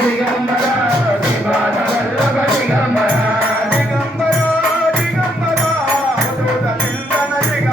அதிகம்